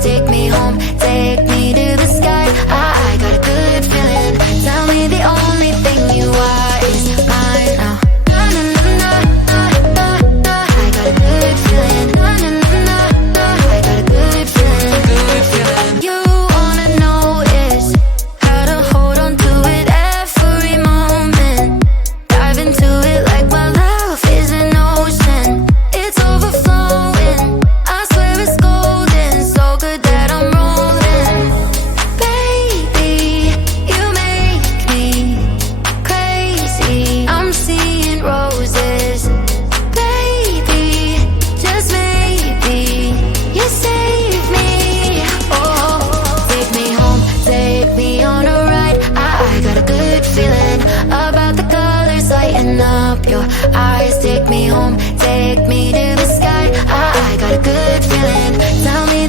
take me home, take me to the sky. I got a good feeling. Tell me the only thing you are is mine now. Na na na na na na. I got a good feeling. Na na na na na. I got a good feeling. Good feeling. You wanna know is how to hold on to it every moment. Dive into it like my love is an ocean. It's overflowing. I swear it's golden. So good that I'm rolling. Baby, you make me crazy. I'm seeing roses. Baby, just maybe you save me. Oh, take me home, take me on a ride. I got a good feeling about the colors lighting up your eyes. Take me home, take me to the sky. I got a good feeling. Tell me